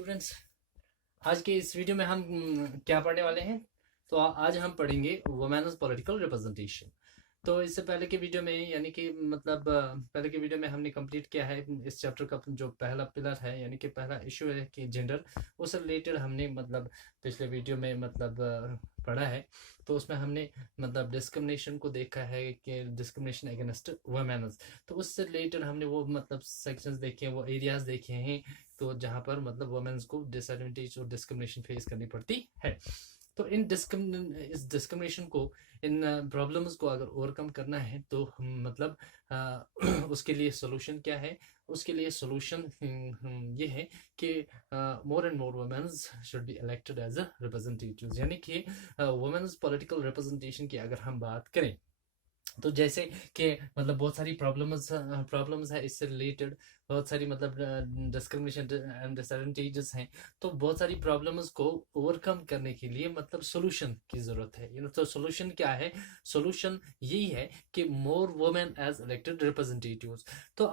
Students, आज के इस वीडियो में हम क्या पढ़ने वाले हैं। तो आज हम पढ़ेंगे वुमेन्स पॉलिटिकल रिप्रेजेंटेशन। तो इससे पहले के वीडियो में यानी कि मतलब पहले के वीडियो में हमने कंप्लीट किया है इस चैप्टर का जो पहला पिलर है यानी कि पहला इशू है कि जेंडर, उससे रिलेटेड हमने मतलब पिछले वीडियो में मतलब पढ़ा है। तो उसमें हमने मतलब डिस्क्रिमिनेशन को देखा है कि डिस्क्रिमिनेशन अगेंस्ट वुमेन्स। तो उससे रिलेटेड हमने वो मतलब सेक्शंस देखे हैं, वो एरियाज देखे हैं तो जहाँ पर मतलब वुमेन्स को डिसएडवांटेज और डिस्क्रिमिनेशन फेस करनी पड़ती है। तो इस डिस्क्रिमिनेशन को, इन प्रॉब्लम्स को अगर ओवरकम करना है तो हम मतलब उसके लिए सोल्यूशन क्या है। उसके लिए सोल्यूशन ये है कि more and more womens should be elected as a representatives, यानी कि वुमेन्स पॉलिटिकल रिप्रेजेंटेशन की अगर हम बात करें तो जैसे कि मतलब बहुत सारी प्रॉब्लम्स है इससे रिलेटेड, बहुत सारी मतलब डिस्क्रिमिनेशन एंड डिसएडवांटेजेस हैं। तो बहुत सारी प्रॉब्लम्स को ओवरकम करने के लिए मतलब सोल्यूशन की ज़रूरत है। तो सोल्यूशन क्या है? सोल्यूशन यही है कि more women as elected representatives. तो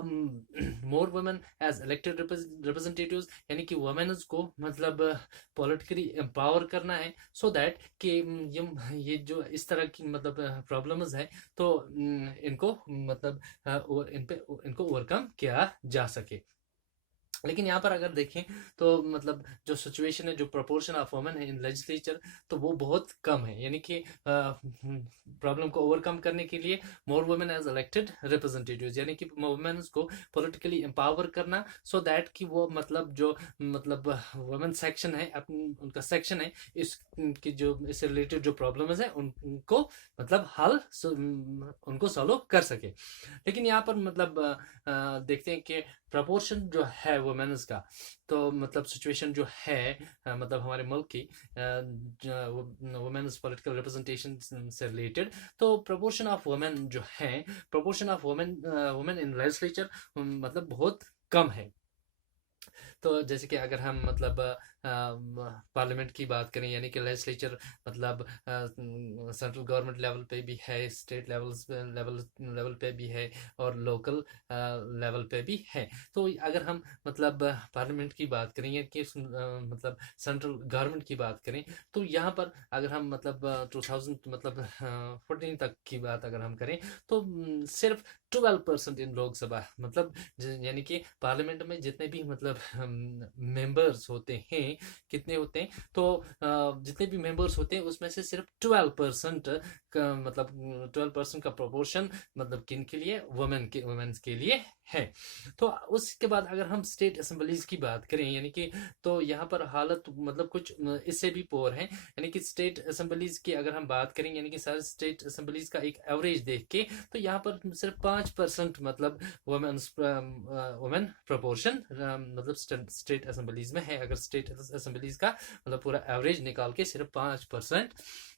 more women as elected representatives यानी कि वुमेन्स को मतलब पॉलिटिकली एम्पावर करना है, सो दैट कि ये जो इस तरह की मतलब प्रॉब्लम्स है तो इनको मतलब और इन पे इनको ओवरकम किया जा सके। लेकिन यहाँ पर अगर देखें तो मतलब जो सिचुएशन है, जो प्रोपोर्शन ऑफ वुमेन है इन लेजिस्लेचर, तो वो बहुत कम है। यानी कि प्रॉब्लम को ओवरकम करने के लिए more women as elected representatives यानी कि वुमेन्स को पॉलिटिकली एम्पावर करना, सो दैट कि वो मतलब जो मतलब वुमेन सेक्शन है, उनका सेक्शन है, इसकी जो इससे रिलेटेड जो प्रॉब्लम्स है उनको मतलब हल उनको सॉल्व कर सके। लेकिन यहाँ पर मतलब देखते हैं कि प्रपोर्शन जो है वुमेन्स का, तो मतलब सिचुएशन जो है मतलब हमारे मुल्क की वुमेन्स पॉलिटिकल रिप्रेजेंटेशन से रिलेटेड, तो प्रपोर्शन ऑफ वुमेन जो है, proportion of women women in legislature मतलब बहुत कम है। तो जैसे कि अगर हम मतलब पार्लियामेंट की बात करें यानी कि लेजिस्लेचर मतलब सेंट्रल गवर्नमेंट लेवल पे भी है, स्टेट लेवल पे भी है और लोकल लेवल पे भी है। तो अगर हम मतलब पार्लियामेंट की बात करें या कि मतलब सेंट्रल गवर्नमेंट की बात करें, तो यहाँ पर अगर हम मतलब 2000 मतलब 14 तक की बात अगर हम करें तो सिर्फ 12% इन लोकसभा मतलब यानी कि पार्लियामेंट में जितने भी मतलब मेंबर्स होते हैं, कितने होते हैं तो जितने भी मेंबर्स होते हैं उसमें से सिर्फ 12% का मतलब 12% का प्रोपोर्शन मतलब किन के लिए, वुमेन्स के लिए है। तो उसके बाद अगर हम स्टेट असेंबलीज की बात करें यानी कि, तो यहाँ पर हालत मतलब कुछ इससे भी पोर है। यानी कि स्टेट असेंबलीज की अगर हम बात करें यानी कि सारे स्टेट असेंबलीज का एक एवरेज देख के, तो यहाँ पर सिर्फ 5% मतलब वुमेन प्रोपोर्शन मतलब स्टेट असेंबलीज में है। अगर स्टेट असेंबलीज का मतलब पूरा एवरेज निकाल के सिर्फ 5%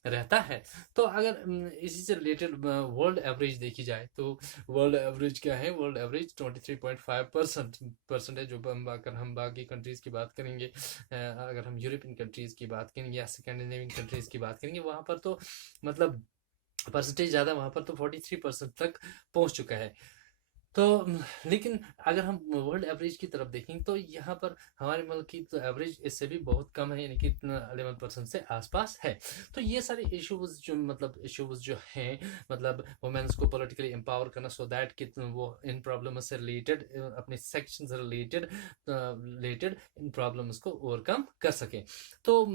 रहता है। तो अगर इसी से रिलेटेड वर्ल्ड एवरेज देखी जाए तो वर्ल्ड एवरेज क्या है? वर्ल्ड एवरेज 23.5% है। जो अगर हम बाकी कंट्रीज की बात करेंगे, अगर हम यूरोपियन कंट्रीज की बात करेंगे या स्कैंडिनेवियन कंट्रीज की बात करेंगे, वहां पर तो मतलब परसेंटेज ज़्यादा, वहां पर तो 43% तक पहुंच चुका है। तो लेकिन अगर हम वर्ल्ड एवरेज की तरफ देखें तो यहाँ पर हमारे मुल्क की तो एवरेज इससे भी बहुत कम है, यानी कि 11% से आसपास है। तो ये सारे इश्यूज जो हैं मतलब वुमेन्स को पॉलिटिकली एम्पावर करना, सो दैट कि वो इन प्रॉब्लम से रिलेटेड, अपने सेक्शन से रिलेटेड इन प्रॉब्लम्स को ओवरकम कर सके। तो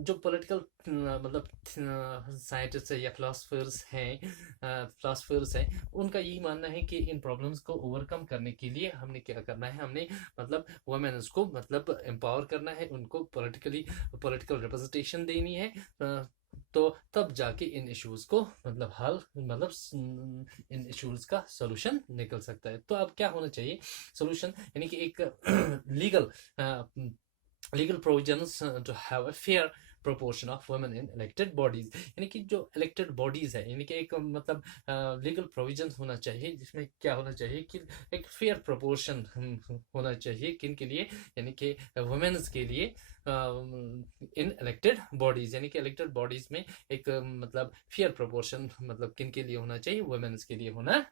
जो पॉलिटिकल मतलब साइंटिस्ट है या फिलोसफर्स हैं, उनका यही मानना है कि इन प्रॉब्लम्स को ओवरकम करने के लिए हमने क्या करना है, हमने मतलब वुमेन्स को मतलब एम्पावर करना है, उनको पॉलिटिकल रिप्रेजेंटेशन देनी है। तो तब जाके इन इश्यूज को मतलब हल मतलब इन इश्यूज का सोल्यूशन निकल सकता है। तो अब क्या होना चाहिए सोल्यूशन, यानी कि एक legal provisions to have a fair proportion of women in elected bodies. यानी कि जो इलेक्टेड बॉडीज है यानी कि एक मतलब लीगल प्रोविजन होना चाहिए जिसमें क्या होना चाहिए कि एक फेयर प्रोपोर्शन होना चाहिए किन के लिए, यानी कि वुमेन्स के लिए इन इलेक्टेड बॉडीज। यानी कि इलेक्टेड बॉडीज में एक मतलब फेयर प्रोपोर्शन मतलब किन के लिए होना चाहिए, वुमेन्स के लिए होना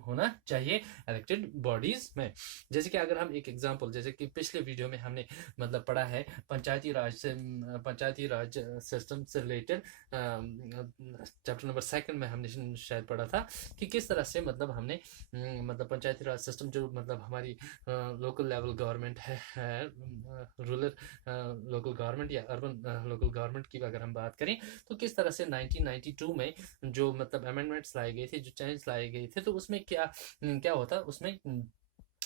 होना चाहिए इलेक्टेड बॉडीज में। जैसे कि अगर हम एक एग्जांपल, जैसे कि पिछले वीडियो में हमने मतलब पढ़ा है पंचायती राज सिस्टम से रिलेटेड, चैप्टर नंबर 2 में हमने शायद पढ़ा था कि किस तरह से मतलब हमने मतलब पंचायती राज सिस्टम जो मतलब हमारी लोकल लेवल गवर्नमेंट है, रूरल लोकल गवर्नमेंट या अर्बन लोकल गवर्नमेंट की अगर हम बात करें, तो किस तरह से 1992 में जो मतलब अमेंडमेंट्स लाए गए थे, जो चेंज लाए गए थे, तो उसमें क्या होता, उसमें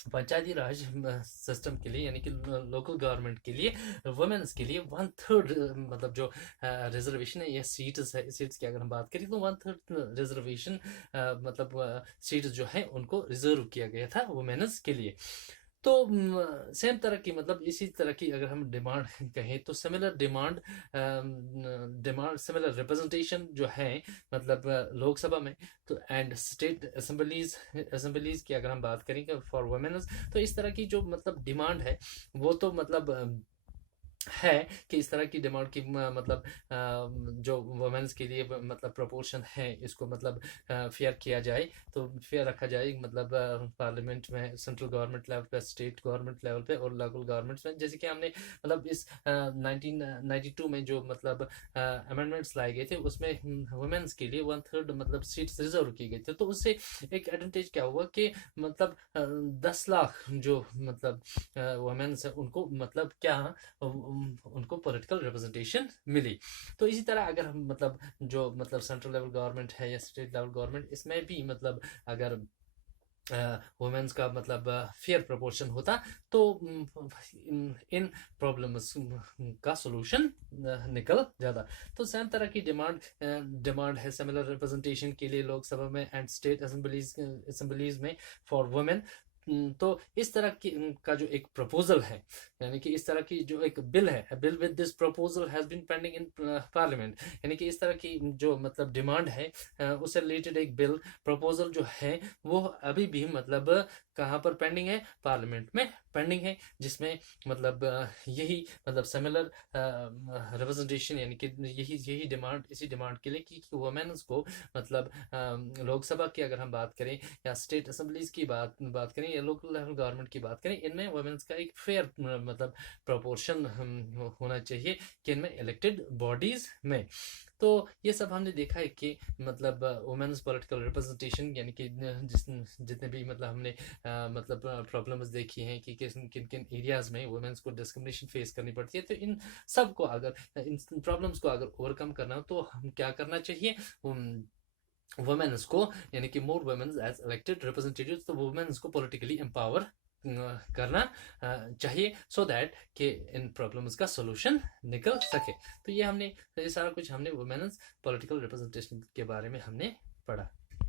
पंचायती राज सिस्टम के लिए यानी कि लोकल गवर्नमेंट के लिए वुमेन्स के लिए 1/3 मतलब जो रिजर्वेशन है या सीट्स की अगर हम बात करें तो 1/3 रिजर्वेशन मतलब सीट्स जो है उनको रिजर्व किया गया था वुमेन्स के लिए। तो सेम तरह की मतलब इसी तरह की अगर हम डिमांड कहें तो सिमिलर सिमिलर रिप्रेजेंटेशन जो है मतलब लोकसभा में तो एंड स्टेट असेंबलीज की अगर हम बात करें फॉर वुमेन्स, तो इस तरह की जो मतलब डिमांड है वो तो मतलब है कि इस तरह की डिमांड की मतलब जो वुमेन्स के लिए मतलब प्रोपोर्शन है इसको मतलब फेयर किया जाए, तो फेयर रखा जाए मतलब पार्लियामेंट में, सेंट्रल गवर्नमेंट लेवल पे, स्टेट गवर्नमेंट लेवल पे और लोकल गवर्नमेंट्स में। जैसे कि हमने मतलब इस 1992 में जो मतलब अमेंडमेंट्स लाए गए थे उसमें वुमेन्स के लिए 1/3 मतलब सीट्स रिजर्व की गई थी। तो उससे एक एडवांटेज क्या हुआ कि मतलब 10 लाख जो मतलब वुमेन्स है उनको मतलब क्या उनको पॉलिटिकल रिप्रेजेंटेशन मिली। तो इसी तरह अगर हम मतलब जो मतलब सेंट्रल लेवल गवर्नमेंट है या स्टेट लेवल गवर्नमेंट, इसमें भी मतलब अगर वुमेन्स का मतलब फेयर प्रोपोर्शन होता तो इन प्रॉब्लम्स का सॉल्यूशन निकल जाता। तो सेम तरह की डिमांड है सिमिलर रिप्रेजेंटेशन के लिए लोकसभा में एंड स्टेट असेंबलीज में फॉर वुमेन। तो इस तरह की का जो एक प्रपोजल है, यानी कि इस तरह की जो एक बिल है, bill with this proposal has been pending in parliament, यानी कि इस तरह की जो मतलब डिमांड है उससे रिलेटेड एक बिल प्रपोजल जो है वो अभी भी मतलब कहाँ पर पेंडिंग है, पार्लियामेंट में पेंडिंग है, जिसमें मतलब यही मतलब सिमिलर रिप्रेजेंटेशन यानी कि यही डिमांड, इसी डिमांड के लिए कि वुमेन्स को मतलब लोकसभा की अगर हम बात करें या स्टेट असेंबलीज की बात करें या लोकल लेवल गवर्नमेंट की बात करें, इनमें वुमेन्स का एक फेयर मतलब प्रोपोर्शन होना चाहिए कि इनमें इलेक्टेड बॉडीज में। तो ये सब हमने देखा है कि मतलब वुमेन्स पॉलिटिकल रिप्रेजेंटेशन यानी कि जितने भी मतलब हमने मतलब प्रॉब्लम्स देखी हैं कि किन किन एरियाज में वुमेन्स को डिस्क्रिमिनेशन फेस करनी पड़ती है, तो इन सब को अगर इन प्रॉब्लम्स को अगर ओवरकम करना हो तो हम क्या करना चाहिए, वुमेन्स को यानी कि मोर वुमेन्स एज इलेक्टेड रिप्रेजेंटेटिव्स, तो वुमेन्स को पॉलिटिकली एम्पावर करना चाहिए सो दैट कि इन प्रॉब्लम्स का सॉल्यूशन निकल सके। तो ये सारा कुछ हमने वुमेन्स पॉलिटिकल रिप्रेजेंटेशन के बारे में हमने पढ़ा।